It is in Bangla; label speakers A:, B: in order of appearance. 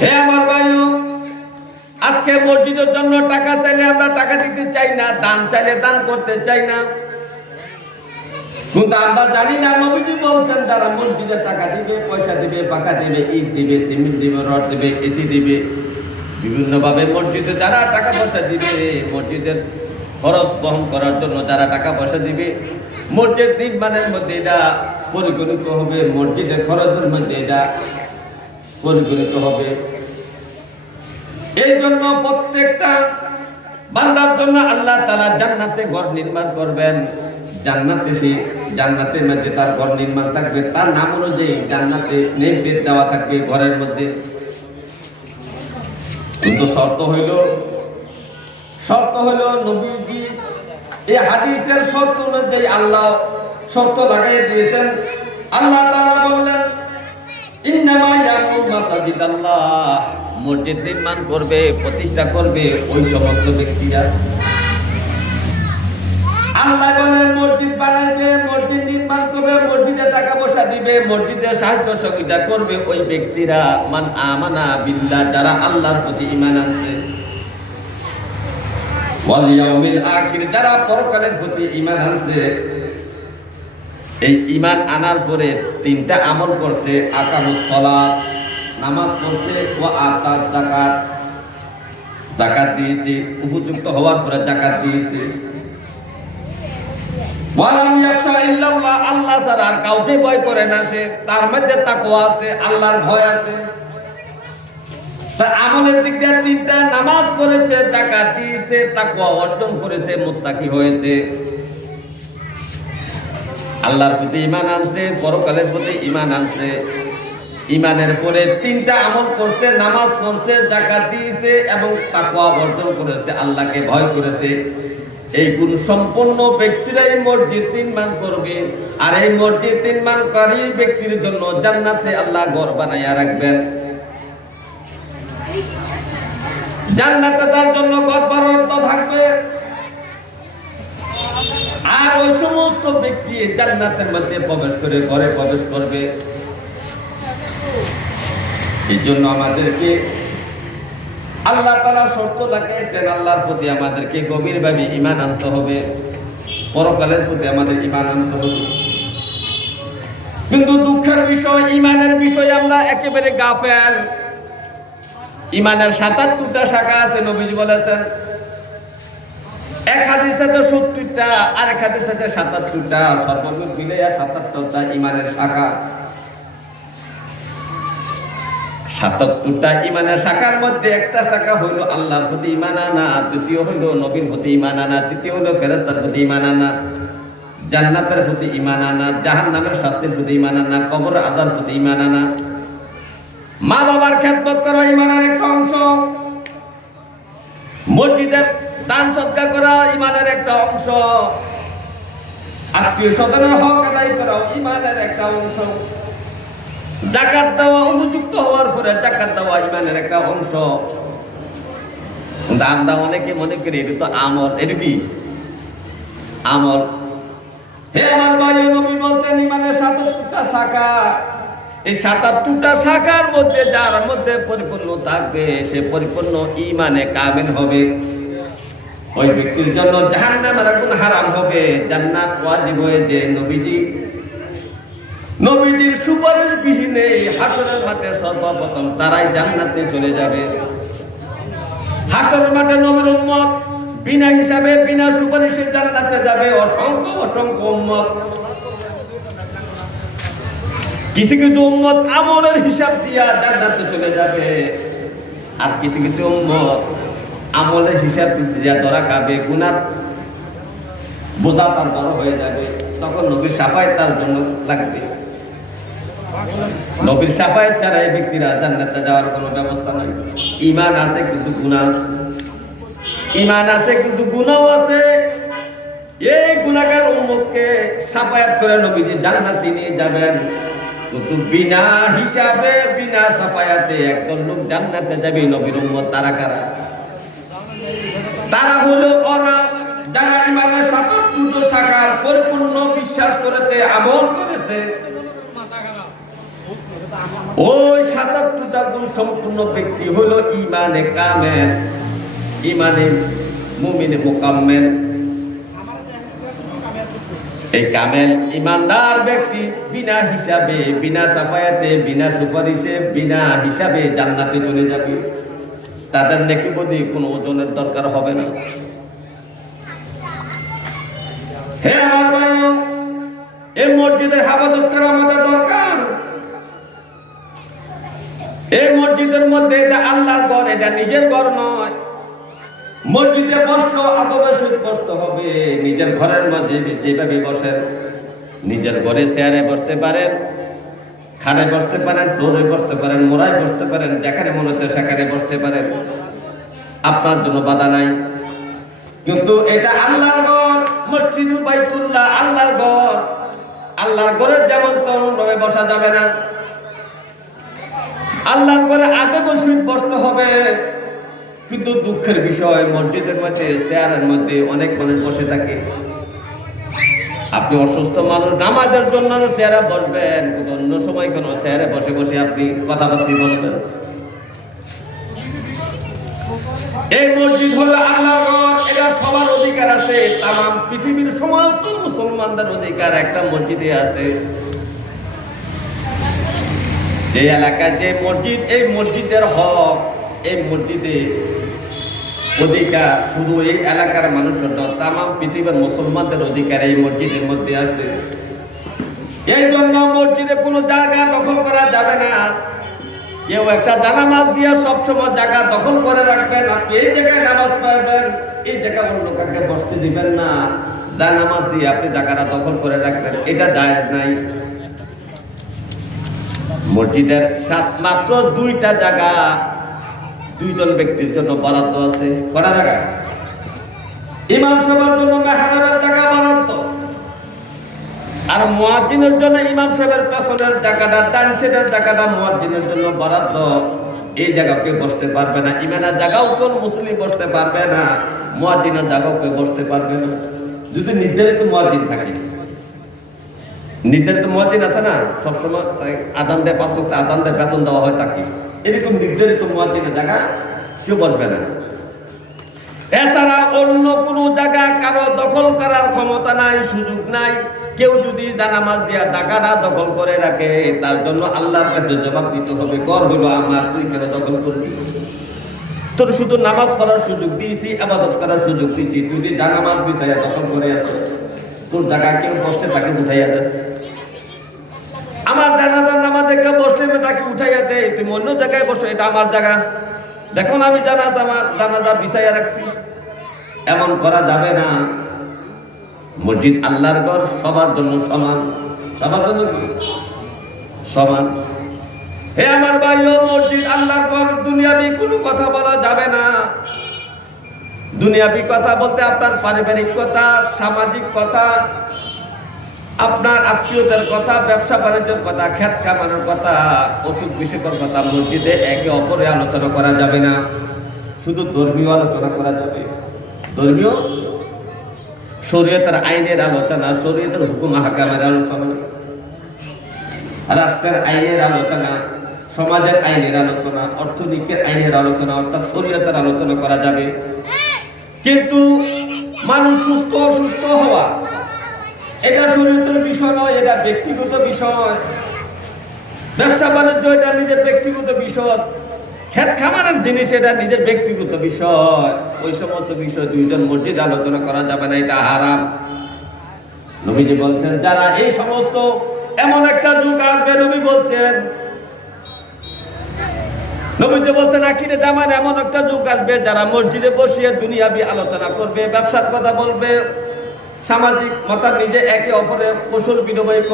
A: হে আমার ভাইও, আজকে মসজিদের জন্য টাকা চাইলে আমরা টাকা দিতে চাই না, দান চাইলে দান করতে চাই না। কিন্তু আমরা জানি না, নবীজি বলছেন, যারা মসজিদে টাকা দিবে, পয়সা দিবে পাকা দিবে, ইট দিবে, সিমেন্ট দিবে, রড দিবে এসি দিবে। বিভিন্ন ভাবে মসজিদে যারা টাকা পয়সা দিবে, মসজিদের খরচ বহন করার জন্য যারা টাকা পয়সা দিবে, মসজিদ নির্মাণের মধ্যে এটা পরিগণিত হবে, মসজিদের খরচের মধ্যে এটা পরিগণিত হবে। এই জন্য প্রত্যেকটা বান্দার জন্য আল্লাহ তালা জান্নাতে ঘর নির্মাণ করবেন। জান্নাতে সে জান্নাতের মধ্যে তার ঘর নির্মাণ থাকবে। তার নাম অনুযায়ী জান্নাতে নেম পেট দেওয়া থাকবে ঘরের মধ্যে। কিন্তু শর্ত হইল শর্ত হইল নবীজি, এই হাদিসের শর্ত অনুযায়ী আল্লাহ শর্ত লাগাই দিয়েছেন। আল্লাহ তাআলা বললেন মাসাজিদ নির্মাণ করবে, প্রতিষ্ঠা করবে ওই সমস্ত ব্যক্তিরা। আল্লাহ বলেন, মসজিদ বানাইবে, মসজিদ নির্মাণ করবে, মসজিদে টাকা পয়সা দিবে, মসজিদে সাহায্য সহযোগিতা করবে ওই ব্যক্তিরা। মান আমানা বিল্লাহ, যারা আল্লাহর প্রতি ঈমান আনছে। ওয়াল ইয়াউমিল আখির, যারা পরকালের প্রতি ঈমান আনছে। এই ইমান আনার পরে তিনটা আমল করছে, আকামুস সালাত, নামাজ পড়ছে ও আতা যাকাত। যাকাত দিয়েছে, উপযুক্ত হওয়ার পরে জাকাত দিয়েছে। আল্লাহ ছাড়া আর কাউকে ভয় করে না সে। তার মধ্যে তাকওয়া আছে, আল্লাহর ভয় আছে। তার আমলের দিক দিয়ে তিনটা নামাজ পড়েছে, যাকাত দিয়েছে, তাকওয়া অর্জন করেছে, মুত্তাকি হয়েছে। আল্লাহর প্রতি ইমান আনছে, পরকালের প্রতি ইমান আনছে। ইমানের পরে তিনটা আমল করছে, নামাজ পড়ছে, যাকাত দিয়েছে এবং তাকওয়া অর্জন করেছে, আল্লাহকে ভয় করেছে। এই গুণ সম্পন্ন ব্যক্তিরা এই মসজিদ নির্মাণ করবে আর এই মসজিদ নির্মাণকারী ব্যক্তির জন্য জান্নাতে আল্লাহ ঘর বানাইয়া রাখবেন। জান্নাতে তার জন্য ঘর থাকবে আর ওই সমস্ত ব্যক্তি জান্নাতের মধ্যে প্রবেশ করে ঘরে প্রবেশ করবে। এই জন্য আমাদেরকে আল্লাহ তালা শর্ত লাগিয়েছেন আল্লাহর প্রতি আমাদেরকে গভীরভাবে ইমান আনতে হবে। পরকালের প্রতি আমাদের ইমান আনতে হবে। কিন্তু দুঃখের বিষয় ইমানের বিষয় আমরা একেবারে গাফেল। ইমানের সাতাত্তরটা শাখা আছে, নবীজি বলেছেন এক হাদিস আছে সত্তরটা আর এক হাদিস আছে সাতাত্তরটা। সর্বমোট মিলে সাতাত্তরটা ইমানের শাখা। সাতাত্তরটা ইমানের শাখার মধ্যে একটা শাখা হইল আল্লাহর প্রতি ইমান আনা দ্বিতীয় হইল নবীন প্রতি ইমান আনা তৃতীয় হইল ফেরেস্তার প্রতি ইমান আনা জান্নাতের প্রতি ইমান আনা জাহান নামের শাস্তির প্রতি ইমান আনা কবর আদার প্রতি ইমান আনা মা বাবার খেদমত করা ইমানের একটা অংশ। মসজিদের দান সৎকার করা ইমানের একটা অংশ। আত্মীয় স্বজনের হক আদায় করা ইমানের একটা অংশ। জাকাত দেওয়া উপযুক্ত হওয়ার পরে জাকাত দেওয়া ইমানের একটা অংশ। কিন্তু আমরা অনেকে মনে করি, এটা তো আমল, এটা কি? আমল। হে আমার ভাই নবী বলছেন, ইমানের সাতাত্তরটা শাখা। এই সাতাত্তরটা শাখার মধ্যে, যার মধ্যে পরিপূর্ণ থাকবে, সে পরিপূর্ণ ইমানে কামেল হবে। ওই ব্যক্তির জন্য জাহান্নামের আগুন হারাম হবে, জান্নাত ওয়াজিব হয়ে যে নবীজি, নবীজির সুপারিশ বিহীনে হাসরের মাঠে সর্বপ্রথম তারাই জান্নাতে চলে যাবে। হাসরের মাঠে নবীর উম্মত বিনা হিসাবে, বিনা সুপারিশে জান্নাতে যাবে, অসংখ্য অসংখ্য উম্মত। কিছু কিছু উম্মত আমলের হিসাব দিয়া জান্নাতে চলে যাবে, আর কিছু কিছু উম্মত আমলের হিসাব দিতে যা ধরা খাবে গুনার বোঝা তার বড় হয়ে যাবে। তখন নবীর সাফাই তার জন্য লাগবে। নবীর সাফাই ছাড়া এই ব্যক্তিরা জান্নাতে যাওয়ার কোনো ব্যবস্থা নাই। ইমান আছে, কিন্তু গুণা আছে। ইমান আছে, কিন্তু গুণাও আছে। এই গুণাগার উম্মতকে সাফায়াত করে নবীজি জান্নাতে নিয়ে যাবেন। কিন্তু বিনা হিসাবে, বিনা সাফায়াতে একদল লোক জান্নাতে যাবে, নবীর উম্মত তারা কারা? তারা হলো ওরা যারা ইমানের সাতাত্তর শাখার পরিপূর্ণ বিশ্বাস করেছে, আমল করেছে, ওই সাতাত্তরটা গুণ সম্পূর্ণ ব্যক্তি হলো ইমানে কামেল, ইমানে মুমিনে মোকাম্মেল। এই কামেল ইমানদার ব্যক্তি বিনা হিসাবে, বিনা সাফায়াতে, বিনা সুপারিশে, বিনা হিসাবে জান্নাতে চলে যাবে। তাদের নেকি বদি কোনো ওজনের দরকার হবে না। হে আমার ভাইও, এই মসজিদের হাফাজত করা আমাদের দরকার। এই মসজিদের মধ্যে এটা আল্লাহর ঘর, এটা নিজের ঘর নয়। মসজিদে বসল সহিত বসতে হবে। নিজের ঘরের মাঝে যেভাবে বসেন, নিজের ঘরে চেয়ারে বসতে পারেন। খানে বসতে পারেন ফ্লোরে বসতে পারেন, মোড়ায় বসতে পারেন, যেখানে মনে হচ্ছে সেখানে বসতে পারেন। আপনার জন্য বাধা নাই। কিন্তু এটা আল্লাহর ঘর, মসজিদ বাইতুল্লাহ, আল্লাহর ঘর। আল্লাহর ঘরে যেমন তেমন ভাবে বসা যাবে না। আল্লাহর ঘরে আগে বসে বসতে হবে। কিন্তু দুঃখের বিষয়, মসজিদের মধ্যে, চেয়ারের মধ্যে অনেক মানুষ বসে থাকে। আপনি অসুস্থ মানুষ, নামাজের জন্য চেয়ারে বসবেন। কিন্তু অন্য সময় কেন চেয়ারে বসে বসে আপনি কথাবার্তা বলবেন। এই মসজিদ হলো আল্লাহর এটা সবার অধিকার আছে। তাম পৃথিবীর সমস্ত মুসলমানদের অধিকার একটা মসজিদে আছে। যে এলাকায় যে মসজিদ, এই মসজিদের হক, এই মসজিদে অধিকার, শুধু এই এলাকার মানুষের তাম পৃথিবীর মুসলমানদের অধিকার এই মসজিদের মধ্যে আছে। এই জন্য মসজিদে কোনো জায়গা দখল করা যাবে না। কেউ একটা জানামাজ দিয়ে সবসময় জায়গা দখল করে রাখবেন। আপনি এই জায়গায় নামাজ পড়বেন, এই জায়গা অন্য কাউকে বসতে দিবেন না। জানামাজ দিয়ে আপনি জায়গাটা দখল করে রাখবেন, এটা জায়েজ নাই। মসজিদের সাত, মাত্র দুইটা জায়গা। দুইজন ব্যক্তির জন্য বরাদ্দ আছে। কটা জায়গা ইমাম সভার জন্য মেহরাবের টাকা বরাদ্দ। আর মুয়াজ্জিনের জন্য ইমাম সাহেবের পেছনের জায়গাটা ডান সাইডের জায়গাটা মুয়াজ্জিনের জন্য বরাদ্দ। এই জায়গা কেউ বসতে পারবে না। ইমানের জায়গাও কোন মুসলিম বসতে পারবে না। মুয়াজ্জিনের জায়গাও কেউ বসতে পারবে না। যদি নির্ধারিত মুয়াজ্জিন থাকে। নির্ধারিত মুয়াজ্জিন আছে না? সবসময় আজান দেয়, পাঁচ আজান দেয়, বেতন দেওয়া হয় তাকে। এরকম নির্ধারিত মুয়াজ্জিনের জায়গা কেউ বসবে না। এছাড়া অন্য কোনো জায়গা কারও দখল করার ক্ষমতা নাই, সুযোগ নাই। কেউ যদি জানামাজ দিয়া জায়গাটা দখল করে রাখে, তার জন্য আল্লাহর কাছে জবাব দিতে হবে, কর হইল আমার, তুই কেন দখল করবি? তোর শুধু নামাজ পড়ার সুযোগ দিয়েছি, আবাদত করার সুযোগ দিয়েছি, তুই যে জানামাজ বিচাইয়া দখল করে আছো, তোর জায়গা কেউ বসতে তাকে উঠাইয়া দেস আমার জানাজার নামাজে কেউ বসলে আমি তাকে উঠাইয়া দেয় তুমি অন্য জায়গায় বসো, এটা আমার জায়গা। দেখো না আমি জানাজা আমার জানাজা বিছাইয়া রাখছি। এমন করা যাবে না। মসজিদ আল্লাহর ঘর, সবার জন্য সমান। সবার জন্য? সমান। হে আমার ভাই ও মসজিদ আল্লাহর ঘর, দুনিয়াবি কোনো কথা বলা যাবে না। দুনিয়াবি কথা বলতে আপনার পারিবারিক কথা, সামাজিক কথা আপনার আত্মীয়তার কথা, ব্যবসা বাণিজ্যের কথা, খ্যাত কামানোর কথা, অসুখ বিসুখের কথা মসজিদে একে অপরে আলোচনা করা যাবে না। শুধু ধর্মীয় আলোচনা করা যাবে। ধর্মীয়? শরীয়তের আইনের আলোচনা, শরীয়তের হুকুম হাকামের আলোচনা, রাষ্ট্রের আইনের আলোচনা, সমাজের আইনের আলোচনা, অর্থনীতির আইনের আলোচনা, অর্থাৎ শরীয়তের আলোচনা করা যাবে। কিন্তু মানুষ সুস্থ অসুস্থ হওয়া এটা শরীয়তের বিষয় নয়, এটা ব্যক্তিগত বিষয়। ব্যবসা বাণিজ্য এটা নিজের ব্যক্তিগত বিষয়। খেত খামারের জিনিস এটা নিজের ব্যক্তিগত বিষয়। ওই সমস্ত বিষয় দুইজন মসজিদ আলোচনা করা যাবে না, এটা হারাম। নবীজি বলছেন, যারা এই সমস্ত এমন একটা যুগ আসবে, নবী বলছেন, নবীজি বলছেন, আখিরে জামান এমন একটা যুগ আসবে, যারা মসজিদে বসিয়ে দুনিয়াবি আলোচনা করবে, ব্যবসার কথা বলবে সামাজিক মতার নিজে একে অপরের কৌশল বিনিময়